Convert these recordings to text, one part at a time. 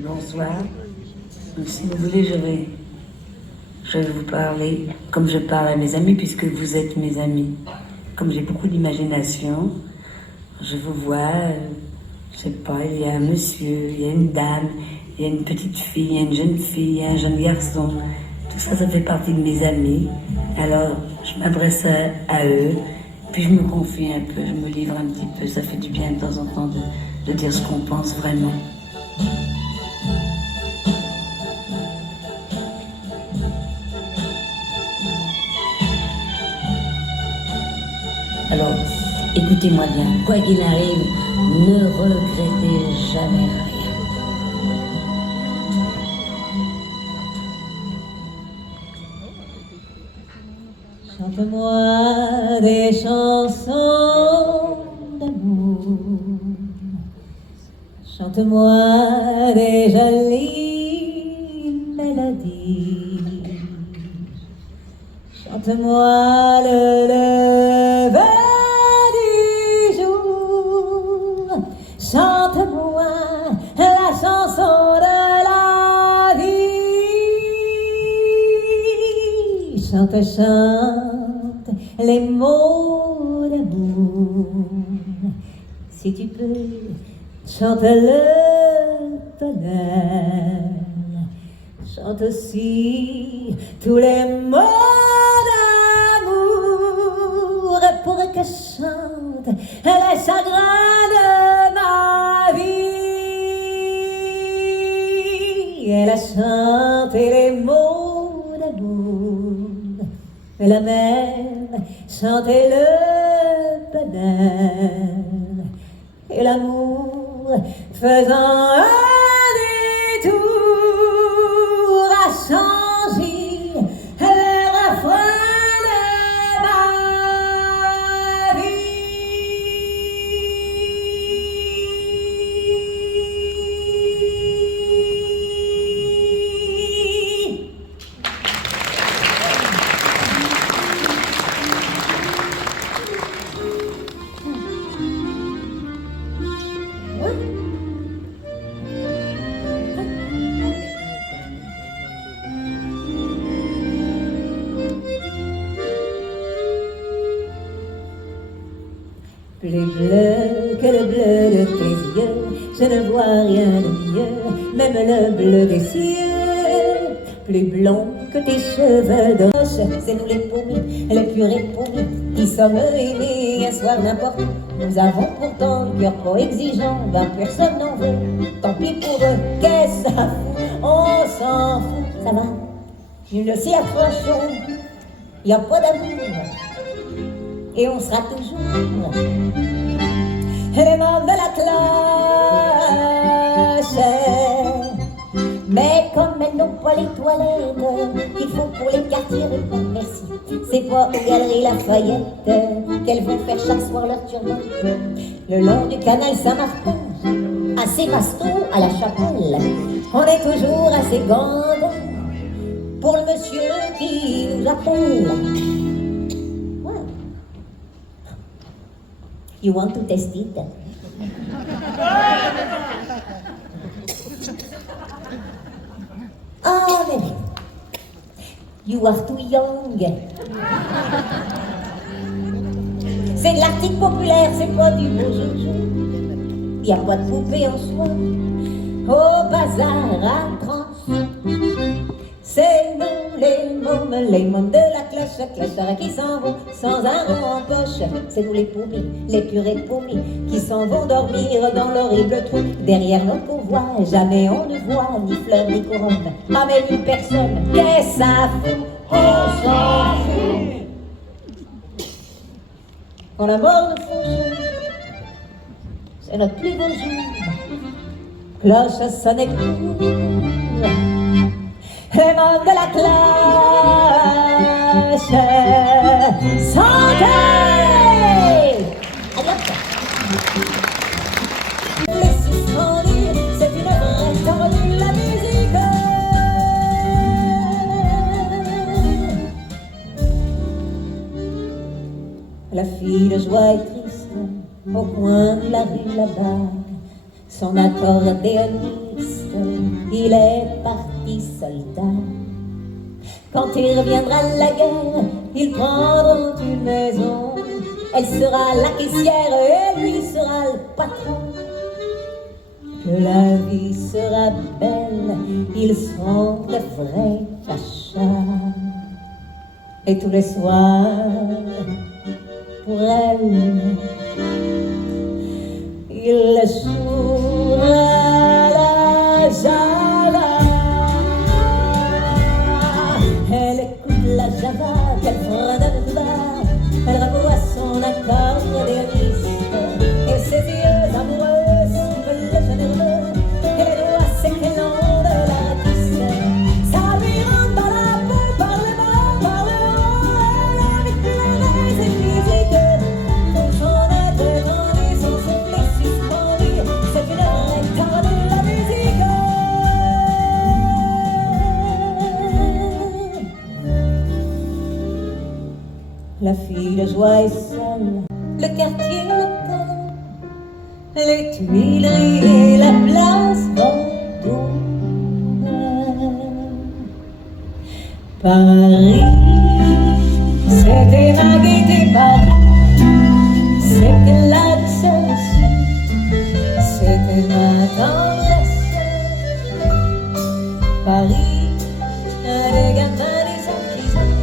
Bonsoir. Si vous voulez, je vais vous parler comme je parle à mes amis, puisque vous êtes mes amis. Comme j'ai beaucoup d'imagination, je vous vois, je sais pas, il y a un monsieur, il y a une dame, il y a une petite fille, il y a une jeune fille, il y a un jeune garçon. Tout ça, ça fait partie de mes amis. Alors, je m'adresse à eux, puis je me confie un peu, je me livre un petit peu. Ça fait du bien de temps en temps de dire ce qu'on pense vraiment. Alors, écoutez-moi bien, quoi qu'il arrive, ne regrettez jamais rien. Chante-moi des chansons d'amour, chante-moi des jolies mélodies, chante-moi le lever du jour, chante-moi la chanson de la vie. Chante, chante les mots d'amour. Si tu peux, chante le bonheur. Chante aussi tous les mots d'amour pour que chante les chagrins de ma vie. Elle a chanté les mots d'amour, et la mer chantait le bonheur, et l'amour faisant un détour a changé le refrain de ma vie. Plus bleu que le bleu de tes yeux, je ne vois rien de mieux, même le bleu des cieux. Plus blond que tes cheveux de roche, c'est nous les paumés, les plus répaumés, qui sommes aimés un soir n'importe où. Nous avons pourtant le cœur trop exigeant, ben personne n'en veut. Tant pis pour eux, qu'est-ce que ça fout? On s'en fout, ça va. Nous ne s'y accrochons, y a pas d'amour. Et on sera toujours les membres de la cloche. Mais comme elles n'ont pas les toilettes qu'il faut pour les quartiers répondre merci, c'est pas aux Galeries Lafayette qu'elles vont faire chaque soir leur turnote. Le long du canal Saint-Martin, à Sébastopol, à la Chapelle, on est toujours assez gande pour le monsieur qui nous appelle. You want to test it? Oh, baby. You are too young. C'est de l'article populaire, c'est pas du beau joujou. Y a pas de poupée en soie. Au bazar à 30 sous. C'est nous les mômes de la clochard qui s'en vont sans un rond en poche. C'est nous les paumés, les purées paumés, qui s'en vont dormir dans l'horrible trou. Derrière nos pourvois, jamais on ne voit ni fleurs ni couronne, pas même une personne. Qu'est-ce que ça fout? On s'en fout. Quand la mort nous fauche, c'est notre plus beau jour. Cloche sonnait court. Les membres de la cloche santez. Les suspendus, c'est une vraie tendue, la musique. La fille de joie est triste au coin de la rue là-bas, son accordéoniste il est parti soldat. Quand il reviendra de la guerre, ils prendront une maison. Elle sera la caissière et lui sera le patron. Que la vie sera belle, ils seront de vrais pachas. Et tous les soirs, pour elle, il jouera la java. Elle écoute la java qu'elle fredonne tout bas. Elle revoit son accordéoniste et ses yeux amoureux sifflent le généreux et les doigts s'éclatant de l'artiste. Ça lui rentre par la peau, par le bas, par le haut. Elle avec la ses physiques, tout son être étendu, son souffle suspendu. C'est une rectade de la musique. La fille de joie est seule, le quartier l'attend, les Tuileries et la place Vendôme. Paris, c'était ma gaieté, Paris, c'était la douceur aussi, c'était ma tendresse. Paris, des gamins, des artisans,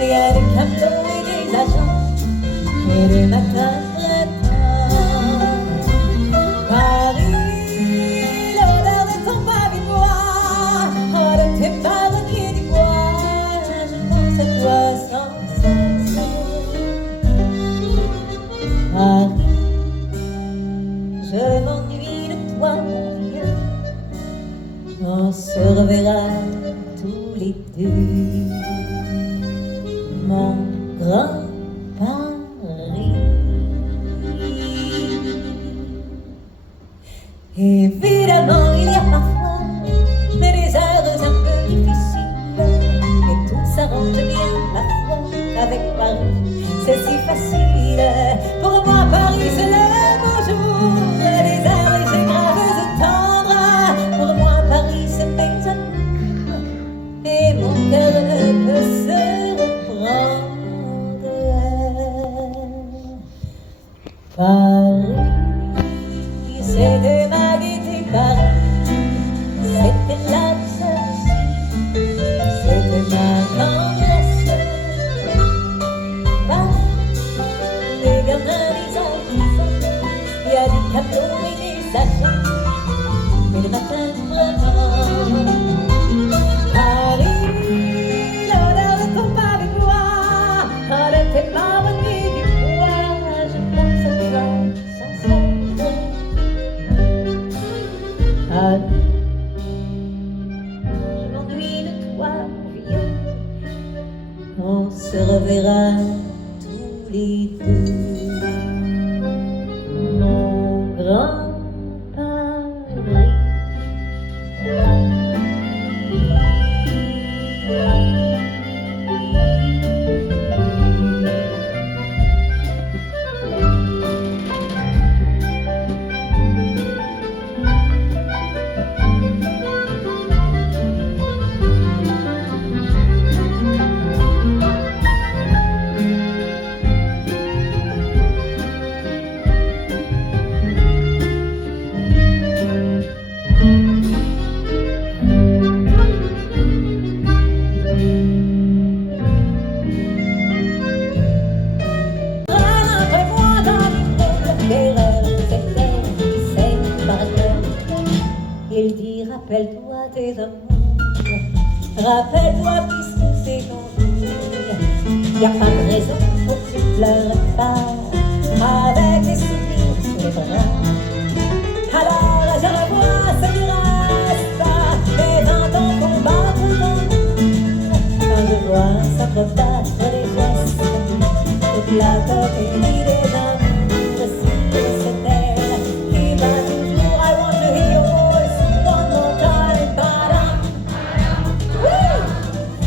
il y a des camelots et des agents, et des matins printemps. Paris, l'odeur de ton pavé-bois, oh, de tes marronniers du bois, je pense à toi sans cesse. Paris, je m'ennuie de toi, mon vieux, on se reverra tous les deux. Mon grand Paris. Évidemment, il y a parfois des heures un peu difficiles, et tout s'arrange bien, ma foi, avec Paris. C'est si facile. Pour moi, Paris, c'est le beau jour, des heures légères, graves et tendres. Pour moi, Paris, c'est mes amours, et mon cœur ne peut se reprendre. Paris, c'était ma gaieté, Paris, c'était la douceur aussi, c'était ma tendresse. Paris, les gamins, les artisans, il y a des cadeaux et des agents, et le matin du printemps. Paris, l'odeur de ton pavé-bois, oh, de tes marronniers du bois, je pense à toi sans cesse. Paris, je m'ennuie de toi, mon vieux, on se reverra tous les deux. Mon grand Paris. Il dit rappelle-toi tes amours, rappelle-toi puisque c'est ton jour. Y a pas de raison pour que tu pleures pas, avec des souvenirs sur les bras. Alors je revois ce qui reste, et dans ton combat pour ton amour, quand je vois s'entrebattre les gestes, toute la comédie des amours, si c'est elle qui va toujours. I want to hear your voice one more time. Badam. Oui.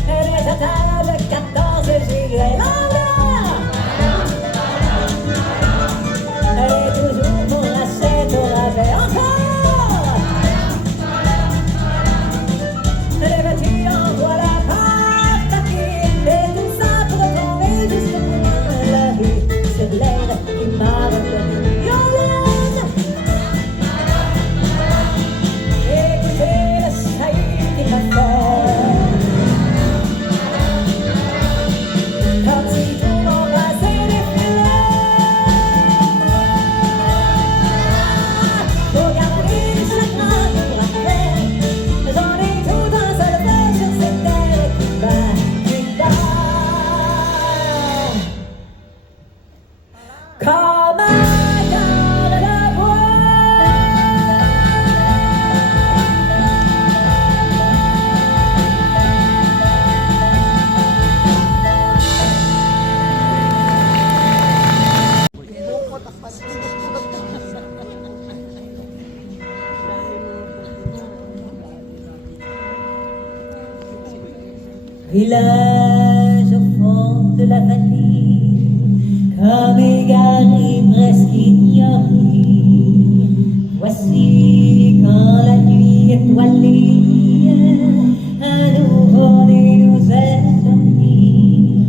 Elle est à table 14 juillet. Elle est toujours pour la chaîne au rabais. Encore. village au fond de la vallée, comme égaré, presque ignoré. Voici quand la nuit étoilée, un nouveau-né nous est donné.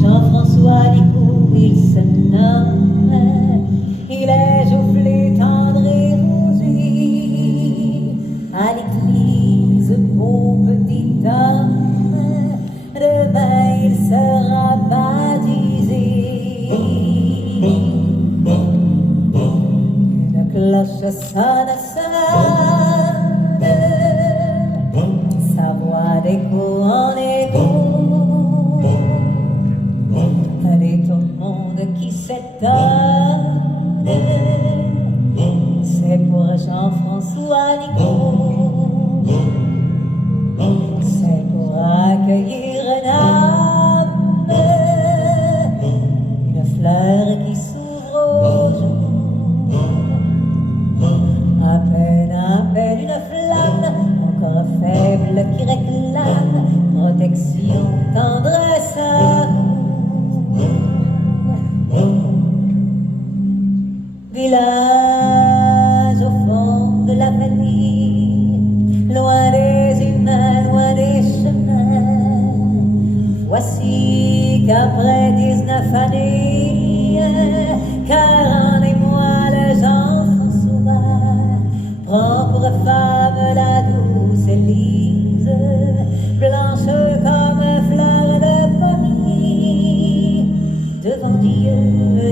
Jean-François Nicoux, il se nomme, il est joufflé, tendre et rosé. À l'église, beau petit homme, demain il sera baptisé. Une cloche sonne, sonne, sa voix d'écho en écho. Elle est au monde qui s'étonne, c'est pour Jean-François Nicoux, c'est pour accueillir une âme, une fleur qui s'ouvre au jour. À peine une flamme, encore faible, qui réclame protection, tendresse, village au fond de la vallée, loin des humains, loin des chemins. Voici qu'après 19 années, 40 et moi, le Jean-François prend pour femme la douce Élise, blanche comme fleur de pommier. Devant Dieu,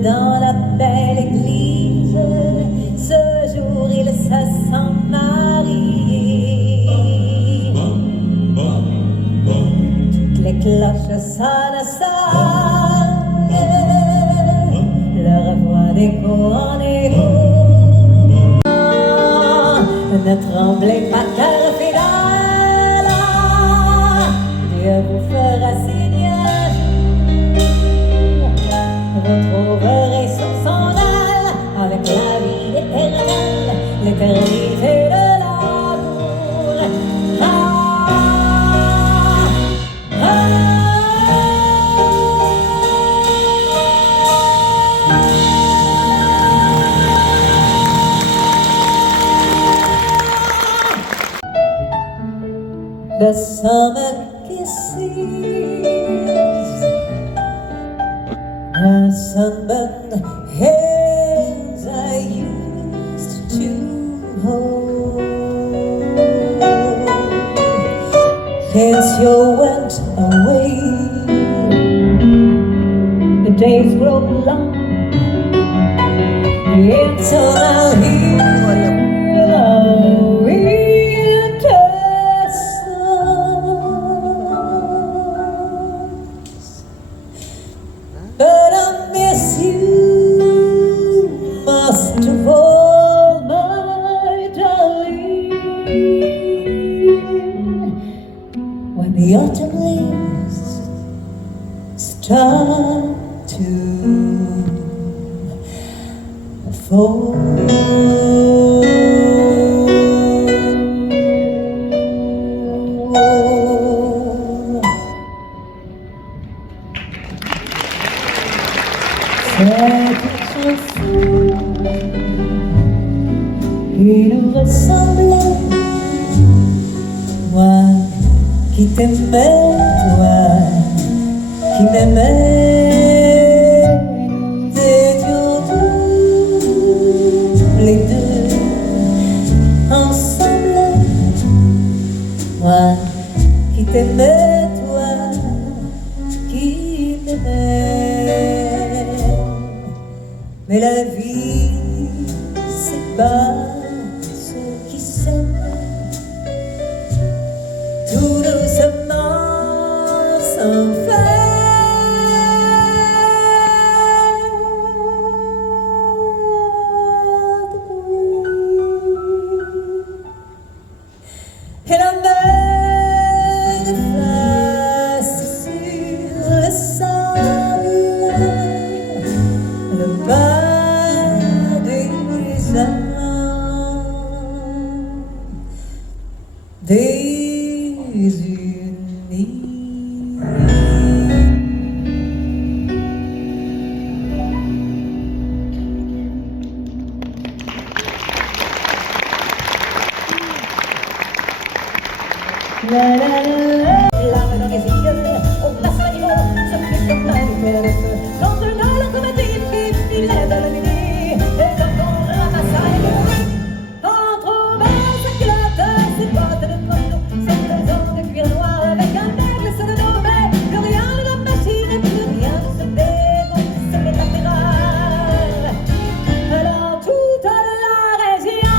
dans la belle église, ce jour il se sent marié. Toutes les cloches sonnent, sonnent, leur voix d'écho en écho. Ne tremblez pas, cœur fidèle, Dieu vous fera signe un jour. Vous trouverez sous son aile, avec la vie éternelle, l'éternité de l'amour. Ah, ah, the summer kisses, her sunburned hands I used to hold. Since you went away, the days grow long, until I'll hear the winter songs. But I miss you most of all, my darling. When the autumn leaves start to fall. Cette chanson qui nous ressemblait, moi qui t'aimais, toi qui m'aimais, nous étions tous les deux ensemble. Moi qui t'aimais, toi qui m'aimais. Mais la vie sépare ceux qui s'aiment tout doucement, sans faire de bruit. Et la mer efface sur le sable le pas des âmes désunis. La la la, larmes dans les yeux, on passe à niveau, ça fait comme la lumière de feu. Quand le locomotive qui filait de la nuit, et quand on ramassa les bruits, on trouvait sa culotte, ses bottes de coton, ses blouson de cuir noir avec un aigle sur le dos, mais plus rien de la machine et plus rien de ce démon, c'est latéral. Alors toute la région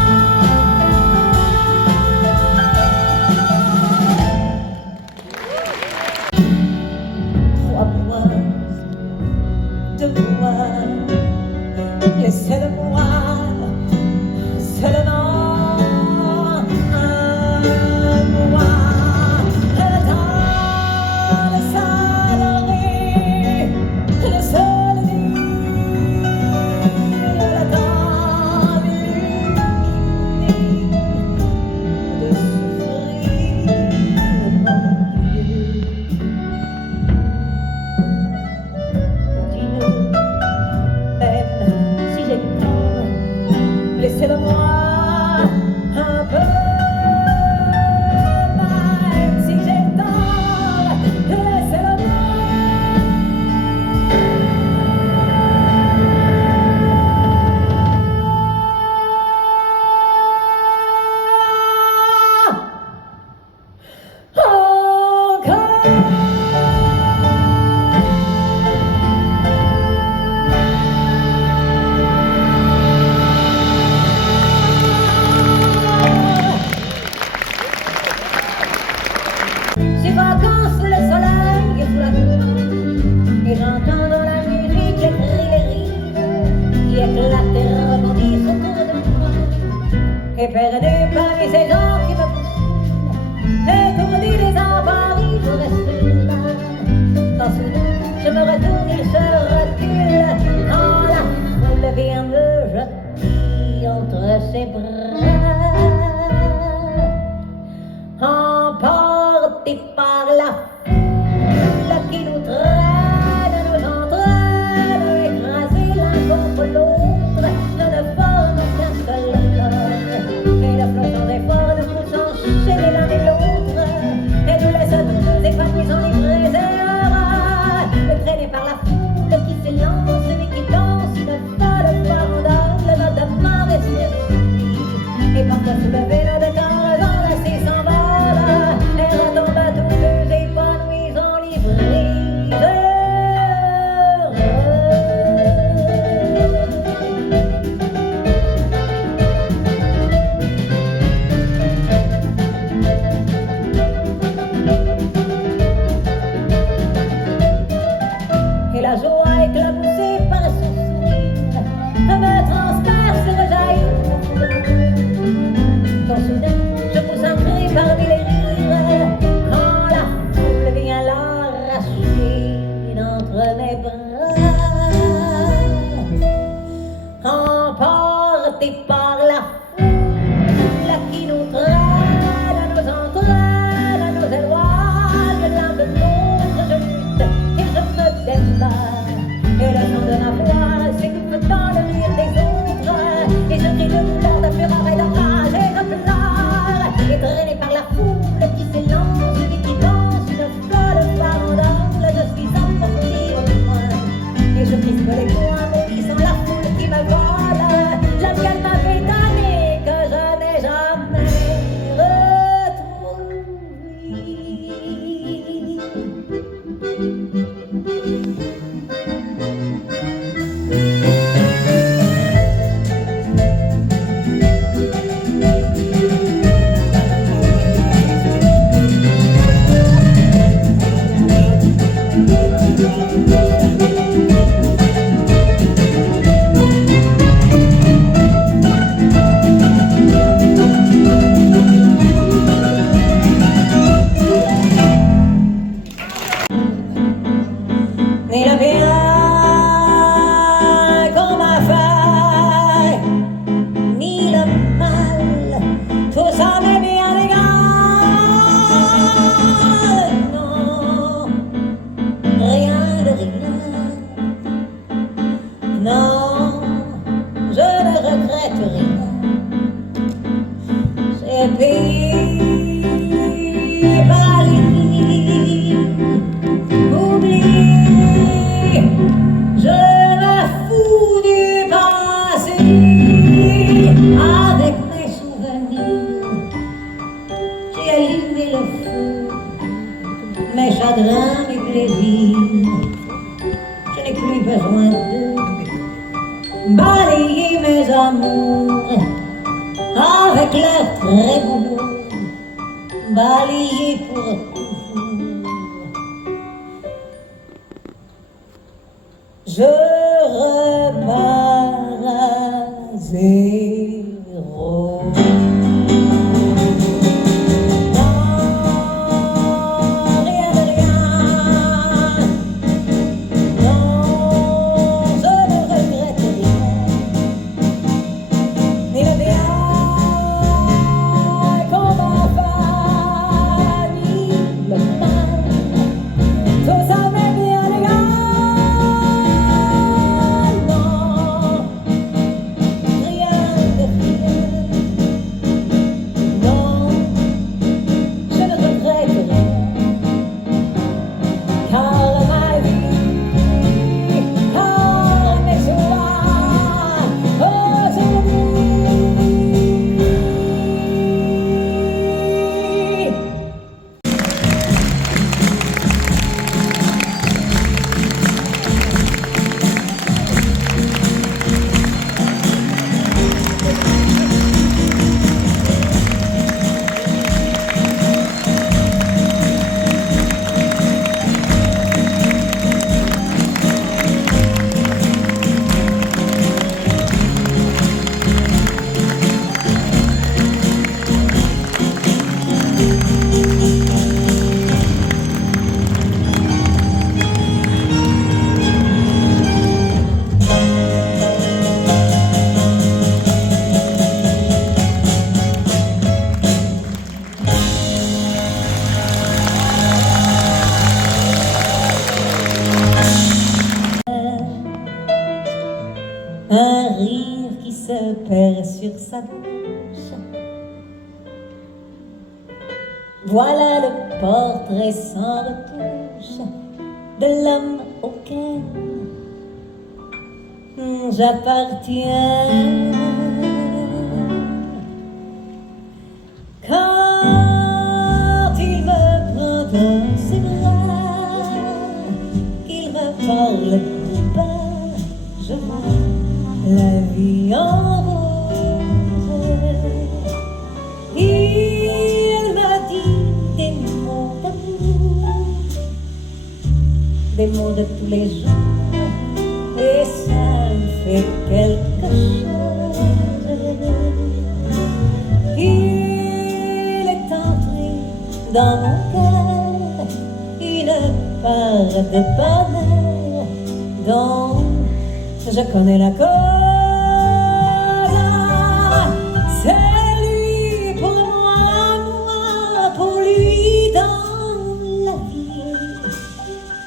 laissez-le-moi seulement un mois dans le salarié, le seul lit, la table illuminée de souffrir mon Dieu. Continue, même si j'ai tort, laissez-le-moi un peu. Même si j'ai tort, Ces vacances, le soleil est sous la tour, et j'entends dans la musique les cris, les rires qui éclatent et rebondissent autour de moi. Et perdu parmi ces gens qui me poussent, étourdi les embarras, je reste là. Quand soudain je me retourne, il se recule, quand la foule vient me jeter entre ses bras. Emporté par la foule qui nous traîne, nous entraîne, écrasés l'un contre l'autre, nous ne formons qu'un seul corps. Et le flottant d'efforts nous pousse enchaîner l'un et l'autre, et nous laisse tous épanouis en livrés erreurs, traînés par la foule qui s'élance et qui danse une folle farandole, notre mort est sur et parfois soulever nos deux corps enlacés s'envolent, et retombe à tous deux épanouis. allumé le feu, mes chagrins, mes plaisirs. Je n'ai plus besoin de balayer mes amours avec leur trémolo, balayer pour toujours. Je repars à zéro. Un rire qui se perd sur sa bouche. Voilà le portrait sans retouche de l'homme auquel j'appartiens. Quand il me prend dans ses bras, qu'il me parle tout bas, je vois la vie en rose. Il m'a dit des mots d'amour, des mots de tous les jours, et ça me fait quelque chose. Il est entré dans mon cœur une part de bonheur dont je connais la cause. C'est lui pour moi, pour lui dans la vie.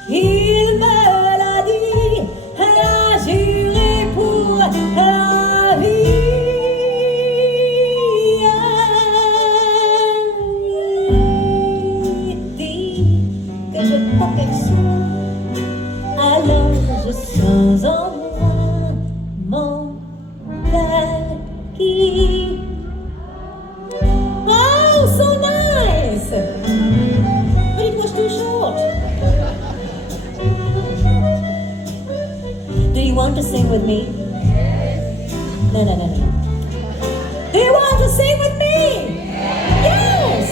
Il me l'a dit, elle a juré pour la vie. Il dit que je t'aperçois, alors je sens en mon key. Oh, so nice! But it was too short. Do you want to sing with me? No. Do you want to sing with me? Yes!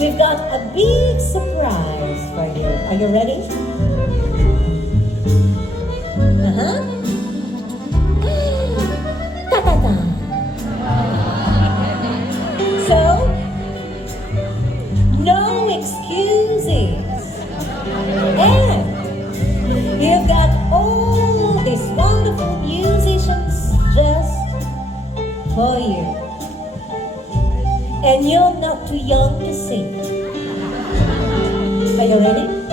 We've got a big surprise for you. Are you ready? So, no excuses. And you've got all these wonderful musicians just for you. And you're not too young to sing. Are you ready?